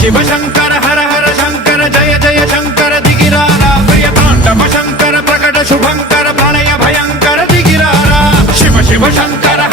शिव शंकर हर हर शंकर जय जय शंकर दिगिरारा प्रिय तांडव शंकर प्रकट शुभंकर प्रणय भयंकर दिगिरारा शिव शिव शंकर